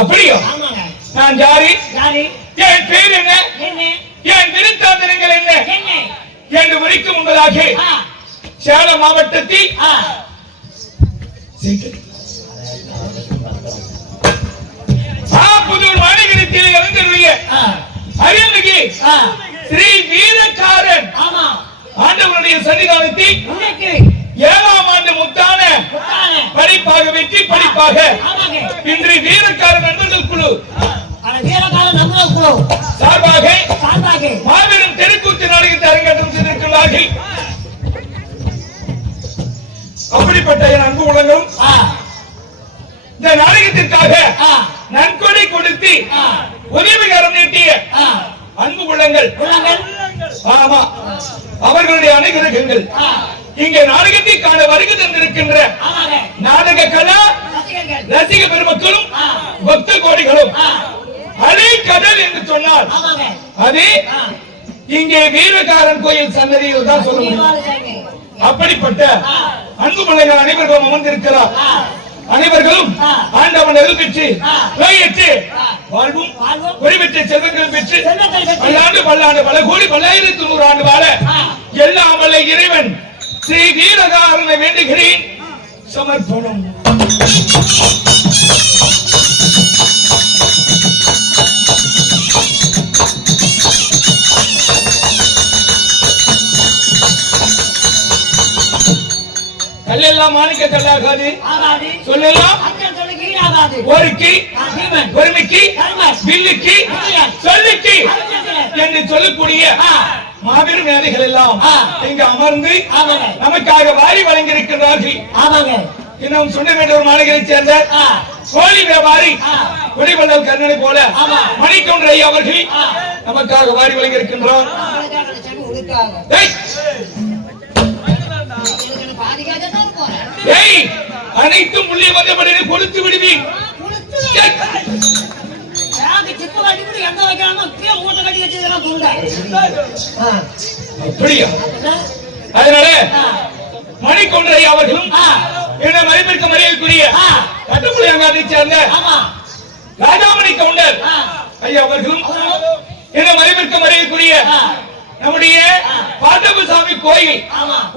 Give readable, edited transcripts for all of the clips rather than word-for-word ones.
அப்படியோ? நான் ஜாரி. என் பேர் என்ன? என் விருத்தாந்தரங்கள் என்ன என்று வரைக்கும் உங்களாக சேலம் மாவட்டத்தில் புதூர் மாநகரத்தில் இறந்துள்ள அருள்மிகு ஸ்ரீ வீரக்காரன் ஆண்டவருடைய சன்னிதானத்தில் 7ஆம் ஆண்டு முத்தான படிப்பாக வெற்றி படிப்பாக இன்று வீரக்காரன் நண்பர்கள் குழு சார்பாக மாபெரும் தெருக்கூத்து நாடகத்தை அரங்கேற்றம் செய்திருக்கிறார்கள். அப்படிப்பட்ட என் அன்பு உலகம் இந்த நாடகத்திற்காக நன்கொடை கொடுத்து உதவிகரம் நீட்டிய அன்பு உள்ளங்கள், ஆமா அவர்களுடைய அனுகிரகங்கள் இங்கே நாடகத்தை காண வருகை தந்திருக்கின்ற நாடக கலா ரசிக பெருமக்களும் பக்த கோடிகளும் அலை கடல் என்று சொன்னார். அது இங்கே வீரகாரன் கோயில் சன்னதியில் தான் சொல்ல முடியும். அப்படிப்பட்ட அன்பு பிள்ளைகள் அனைவர்களும் அமர்ந்திருக்கிறார். அனைவர்களும் ஆண்டவன் அருள் பெற்று வாழ்வும் குறிப்பிட்ட செல்வங்கள் பெற்று பல்லாண்டு பல்லாண்டு பல கோடி 1100 ஆண்டு வாழ எல்லாம் வல்ல இறைவன் ஸ்ரீ வீரகாரனை வேண்டுகிறேன். சமர்ப்பணம். கல்லெல்லாம் மாணிக்க கல்லாகாது, சொல்லலாம் ஒருக்கி ஒருமிக்கு வில்லுக்கு சொல்லுக்கு என்று சொல்லக்கூடிய மாபெரும் மேதைகள் எல்லாம் இங்கு அமர்ந்து நமக்காக வாரி வழங்கியிருக்கிறார்கள். இன்னும் சொன்ன வேண்டிய ஒரு மாநகரை சேர்ந்த கோழி வியாபாரி குடிவள்ளல் கர்ணனை போல மணிக்கொன்றை அவர்கள் நமக்காக வாரி வழங்கியிருக்கின்றார். அனைத்தும் உள்ளே வந்தபடி கொடுத்து விடுவீன். அதனால மணிக்கொன்றை அவர்களும் என்ன மதிப்பிற்கு மரியாதைக்குரிய கட்டுப்புலியங்காட்டை சேர்ந்த ராஜாமணி கவுண்டர் ஐயா அவர்களும் என்ன மதிப்பிற்கு மரியாதைக்குரிய நம்முடைய பாண்டவசாமி கோயில்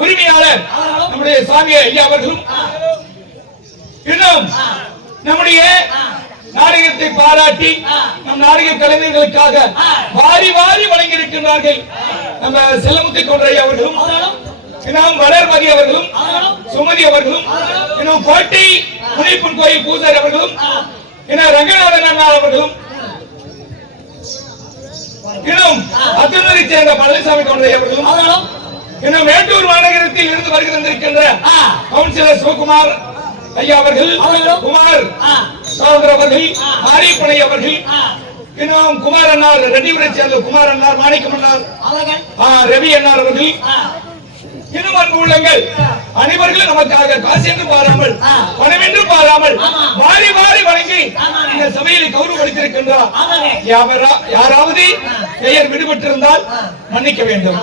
உரிமையாளர் நம்முடைய சாமி ஐயா அவர்களும் இன்னும் நம்முடைய நாடகத்தை பாராட்டி நம் நாடக கலைஞர்களுக்காக வாரி வாரி வழங்கியிருக்கிறார்கள். நம்ம செல்லமுத்தி கொன்றை அவர்களும் இன்னும் வளர்மதி அவர்களும் சுமதி அவர்களும் இன்னும் கோட்டை முனிப்பன் கோயில் பூசாரி அவர்களும் இன்னும் ரங்கநாதன் அண்ணா அவர்களும் இன்னும் அத்துணரை சேர்ந்த பழனிசாமி கொன்றை அவர்களும் இன்னும் மேட்டூர் மாநகரத்தில் இருந்து வருகை தந்திருக்கின்ற கவுன்சிலர் சிவகுமார் ஐயா அவர்கள், குமார் சகோதரர் அவர்கள், மாரியப்பனை அவர்கள், இன்னும் குமார் அண்ணார் ரெட்டிபுரை சேர்ந்த குமார் அண்ணார், மாணிக்கம் அண்ணார், ரவி அண்ணார் அவர்கள், இன்னும் அன்பு உள்ளங்கள் அனைவர்களும் நமக்காக காசு என்று பாராமல் பணம் என்று பாராமல் வாரி வாரி வழங்கி இந்த சபையில் கௌரவப்படுத்தியிருக்கின்றார். யாராவது பெயர் விடுபட்டிருந்தால் மன்னிக்க வேண்டும்.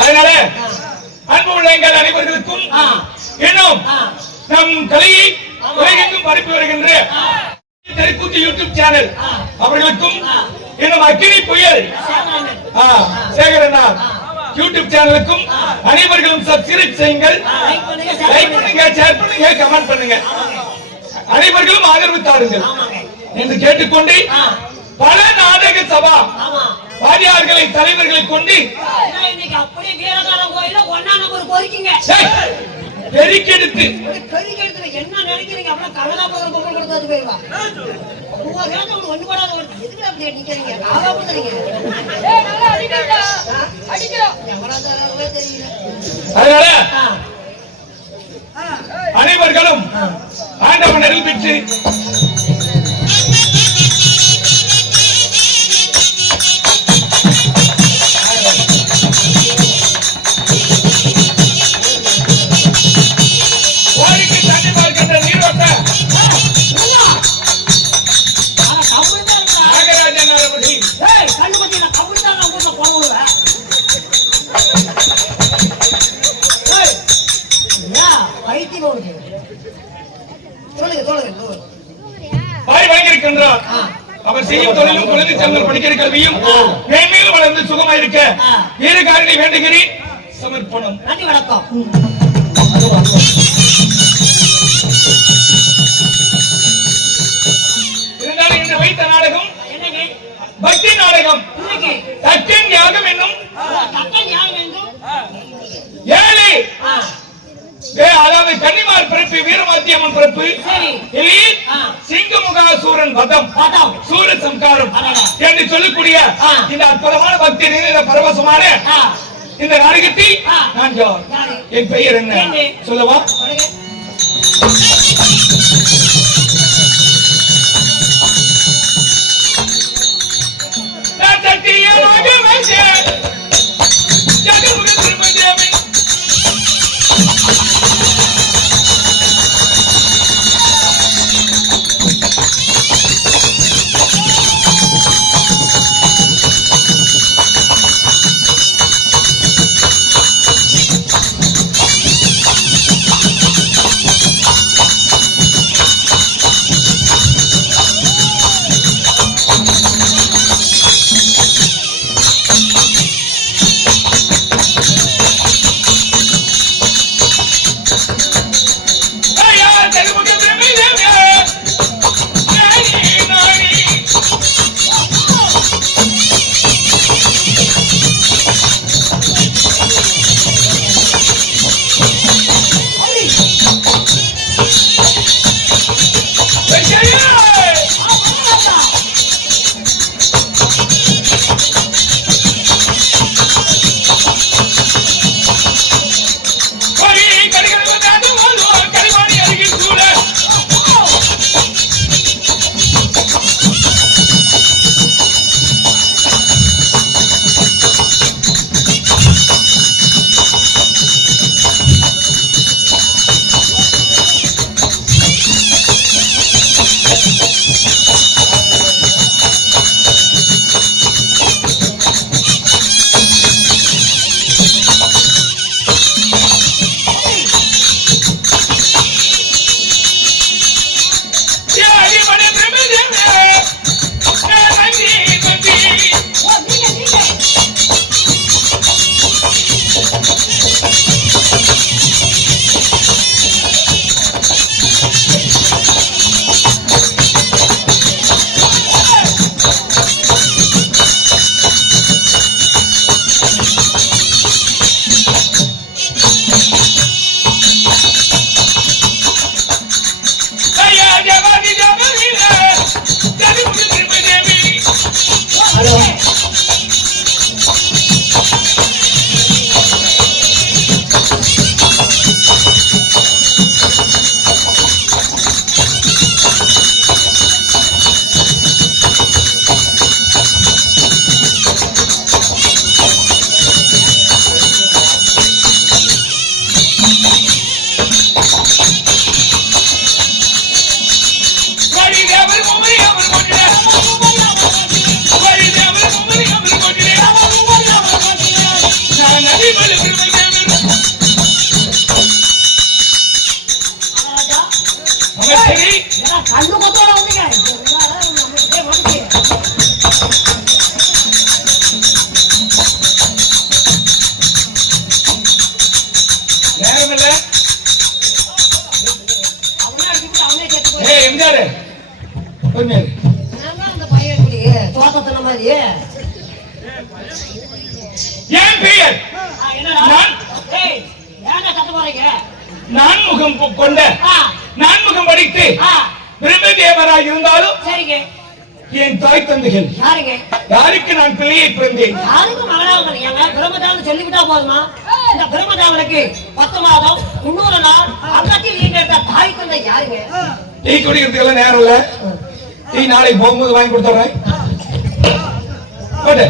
அதனால அன்பு உள்ளங்கள் அனைவர்களுக்கும் இன்னும் நம் கலையை உலகெங்கும் பரப்பி வருகின்ற தெருக்கூத்து யூடியூப் சேனல் அவர்களுக்கும் இன்னும் அக்கினி புயல் சேகரனார் யூடியூப் சேனலுக்கும் அனைவர்களும் சப்ஸ்கிரைப் செய்யுங்கள், லைக் பண்ணுங்க, ஷேர் பண்ணுங்க, கமெண்ட் பண்ணுங்க. அனைவர்களும் ஆதரவு தாருங்கள் என்று கேட்டுக்கொண்டு பல நாடக சபா வாரியார்களை தலைவர்களை கொண்டு பெருக்கெடுத்து என்ன நினைக்கிறீங்க? அனைவர்களும் ஆண்டவன் அருள் பெற்று அவர் செய்யும் தொழிலும் குழந்தை செல்வம் படிக்கிற கல்வியும் மேன்மேலும் வளர்ந்து சுகமாயிருக்க வேறு காரணி வேண்டுகிறேன். சமர்ப்பணம். நன்றி, வணக்கம். இருந்தாலும் இந்த வைத்த நாடகம் பக்தி நாடகம் தக்கன் யாகம் என்னும் ஏழை அதாவது கன்னிமார் பிறப்பு வீரமாத்தியம்மன் பிறப்பு சிங்கமுகாசூரன் வதம் சூர சம்காரம் என்று சொல்லக்கூடிய இந்த அற்புதமான பக்தி நிறைந்த பரவசமான இந்த நாடகத்தை நான் யார், என் பெயர் என்ன சொல்லவா? நான்முகம் படித்து பிரம்மதேவராக இருந்தாலும் என் தாய் தந்தைகள் யாருங்க? யாருக்கு நான் பிள்ளையை பிறந்தேன்? யாருக்கு மகனாக ஏங்க பிரம்மதானம் சொல்லிவிட்டா போதுமா? இந்த பிரம்மதாவனுக்கு 10 மாதம் 300 நாள் அங்கத்தில் ஈண்டெடுத்த தாய் தந்தை யாருங்க? டீ குடிக்கிறதுக்கெல்லாம் நேரம் இல்ல. டீ நாளை போகும்போது வாங்கி கொடுத்துறேன். போடு.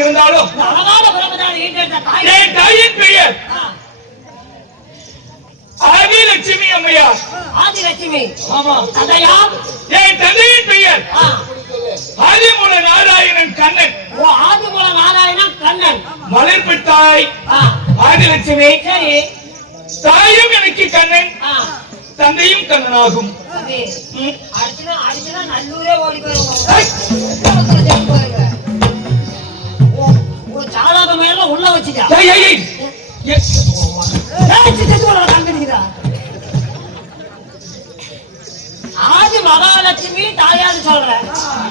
இருந்தாலும் என் தாயின் பெயர் ஆதிலட்சுமி அம்மையார். ஆதிலட்சுமி. ஆமா. தந்தையா? என் தந்தையின் பெயர் ஆதிமூல நாராயணன் கண்ணன். ஓ, ஆதிமூல நாராயணன் கண்ணன். மலர்பிட்டாய் ஆதிலட்சுமி. சரி. தாயும் எனக்கு கண்ணன், தந்தையும் கண்ணனாகும். அடிச்சுனா அடிச்சுனா நல்லூரே ஓடி போயிருவோம். சாலாத மேல உள்ள வச்சுட்டா. ஆதி மகாலட்சுமி தாயாரு சொல்றேன்.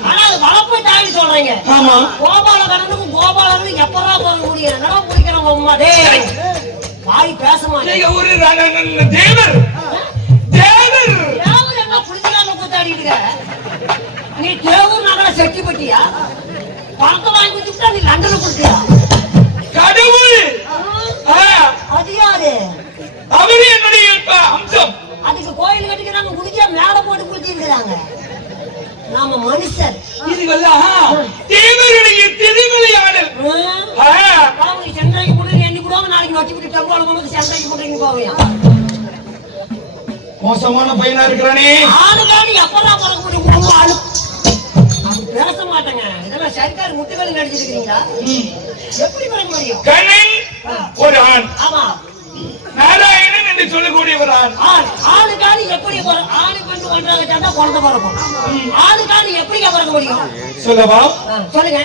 ஆனா அது வளர்ப்பு தாயின்னு சொல்றீங்க. ஆமா. கோபாலகரனுக்கும் கோபாலனுக்கும் எப்படா போக முடியும்? என்னடா பிடிக்கிறவங்க உண்மை வாய் பேச மாட்டேன். ஒரு தேவர் தேவர் தேவர் என்ன புடிச்சாங்க கூத்தாடிட்டு இருக்க? நீ தேவர் நகர செட்டி பட்டியா? பணத்தை வாங்கி கொடுத்துட்டா நீ லண்டனை கொடுத்தியா? கடவுள் அது யாரு? அவரு என்னுடைய அம்சம். அதுக்கு கோயில் கட்டிக்கிறாங்க, குடிச்சா மேல போட்டு குடிச்சிருக்கிறாங்க. நாம மனுஷர். இதுவெல்லாம் தேவருடைய திருவிளையாடல். அவங்க சென்னைக்கு போட்டு எண்ணி போடுவாங்க, நாளைக்கு வச்சு விட்டு டம்பால போகும்போது சென்னைக்கு போட்டு போவியா? மோசமான பையனா இருக்கிறானே. ஆளுக்காண்டி எப்பதான் பறக்க முடியும்? ஆளு பேச மாட்டேங்க. இதெல்லாம் சர்க்கார் முட்டுகள் நடிச்சிருக்கீங்களா? எப்படி பறக்க முடியும்? கண்ணன் ஒரு ஆண். ஆமா. நாராயணன் என்று சொல்லக்கூடிய ஒரு ஆண். ஆளுக்காண்டி எப்படி ஆணு பெண்ணு ஒன்றாக சேர்ந்தா குழந்தை பிறக்கும். ஆளுக்காண்டி எப்படி பறக்க முடியும்? சொல்லவா? சொல்லுங்க.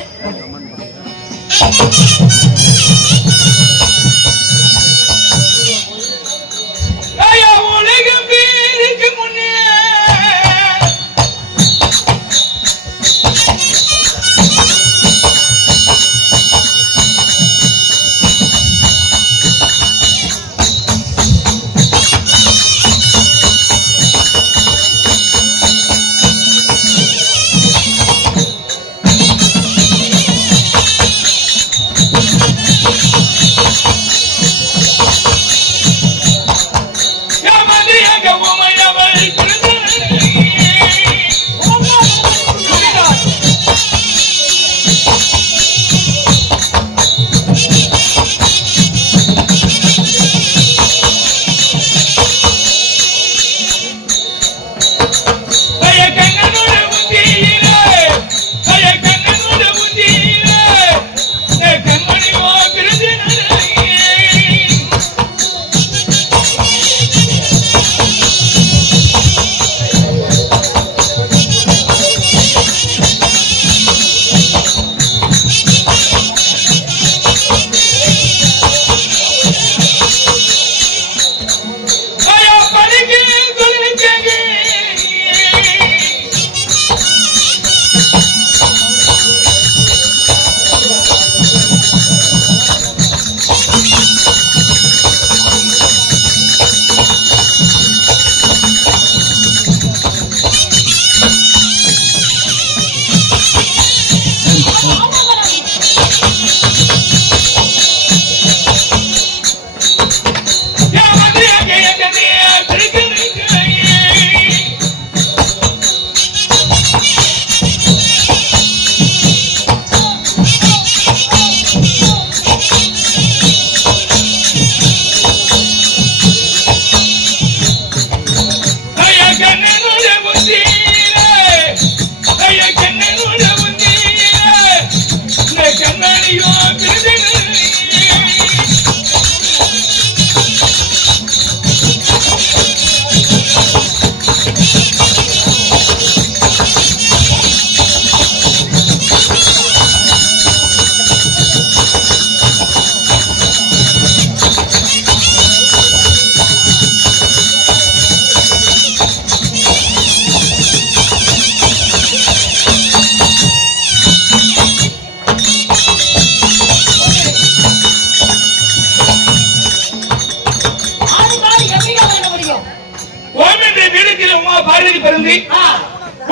உலகம் பேருக்கு முன்னே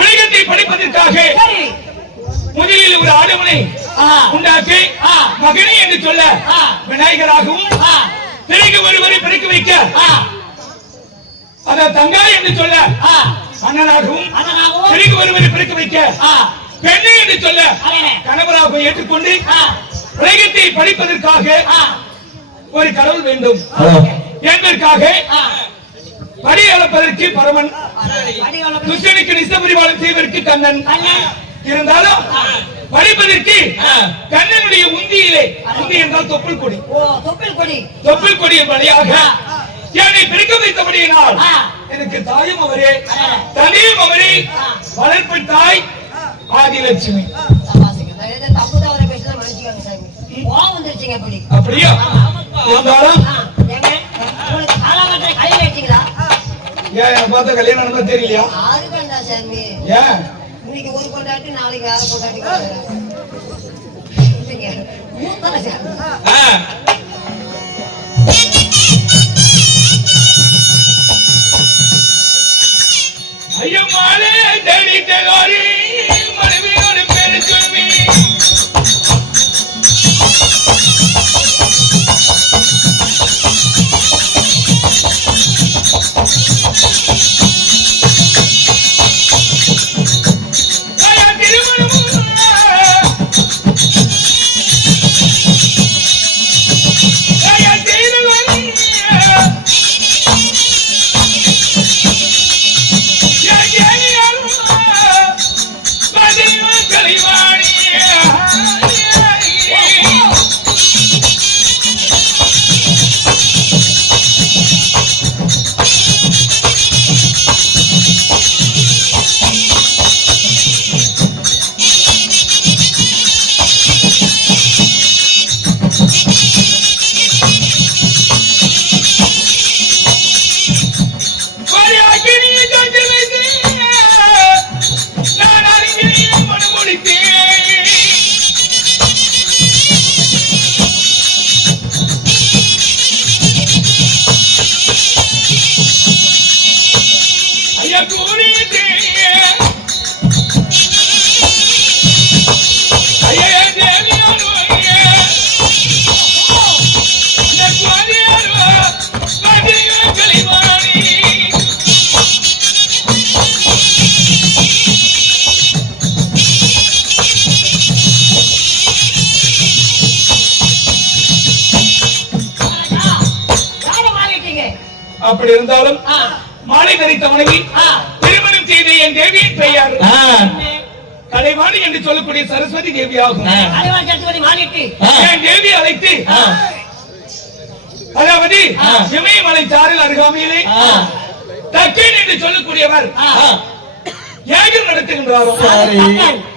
உலகத்தை படிப்பதற்காக முதலில் ஒரு ஆடவனை உண்டாக்கி மகனே என்று சொல்ல விநாயகராகவும், பிறகு ஒருவரை பிறக்க வைக்க அத தங்காய் என்று சொல்ல அண்ணனாகவும், பிறகு ஒருவரை பிறக்க வைக்க பெண்ணை என்று சொல்ல கணவராக ஏற்றுக்கொண்டு உலகத்தை படிப்பதற்காக ஒரு கடவுள் வேண்டும் என்பதற்காக படி அளப்பதற்கு பரமன், துஷ்டனுக்கு நிசபரிவாளம் செய்வதற்கு கண்ணன் இருந்தாலும் படிப்பதற்கு கண்ணனுடைய உந்தியிலே, உந்தி என்றால் தொப்புள் கொடி, தொப்புள் கொடிய வழியாக என்னை பிரிக்க வைத்தபடியினால் எனக்கு தாயும் அவரே தனியும் அவரே வளர்ப்பு தாய் ஆதிலட்சுமி. அப்படியா இருந்தாலும் ஏன் பார்த்தா கல்யாணம் தெரியலையா? சாமி ஏன் இன்னைக்கு ஒரு கொண்டாட்டி நாளைக்கு வேற கொண்டாட்டி மூத்தல சாமி ஐயம்மாளே தேடி தேடி மனைவியோடு பேரு சொல்லி அப்படி இருந்தாலும் மாலை தரித்த மனைவி திருமணம் செய்த என் தேவியின் பெயர் கலைவாணி என்று சொல்லக்கூடிய சரஸ்வதி தேவி ஆகும். என் தேவி அழைத்து அதாவது இமயமலை சாரல் அருகாமையிலே தக்கன் என்று சொல்லக்கூடியவர் யாகம் நடத்துகின்றாரோ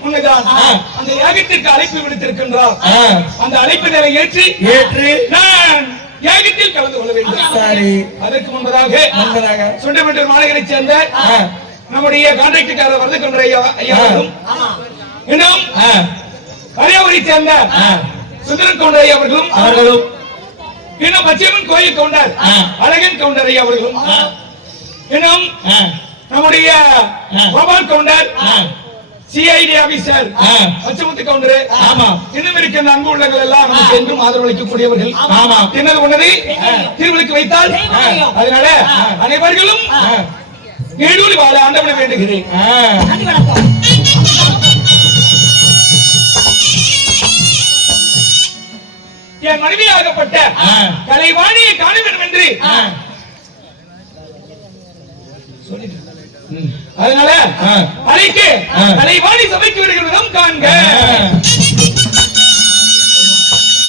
உண்மைதான். அந்த யாகத்திற்கு அழைப்பு விடுத்திருக்கின்றார். அந்த அழைப்பினை ஏற்று நான் யாகத்தில் கலந்து கொள்ள வேண்டும். அதற்கு முன்பதாக சுண்டமேட்டூர் மாநகரைச் சேர்ந்த நம்முடைய கான்ட்ராக்டர்காரர் வந்து கொண்ட ஐயாவும் இன்னும் அரியாவூரை சேர்ந்த சுந்தரன் கவுண்டர் ஐயா அவர்களும் இன்னும் பச்சையம்மன் கோயில் கவுண்டர் அழகன் கவுண்டர் ஐயா அவர்களும் இன்னும் நம்முடைய கோபால் கவுண்டர் சிஐடி ஆபீசர் பச்சமுத்து கவுண்டர் இன்னும் இருக்கின்ற அன்பு உள்ளங்கள் எல்லாம் நமக்கு என்றும் ஆதரவளிக்கக்கூடியவர்கள். என்னது ஒன்னதை தீர்வுக்கு வைத்தால் அதனால அனைவர்களும் நீடூழி வாழ ஆண்டவனை வேண்டுகிறேன். என் மனைவியாகப்பட்ட கலைவாணியை காண வேண்டும் என்று அதனால அழைக்க கலைவாணி சபைக்கு வருகிற விதம் காண்க.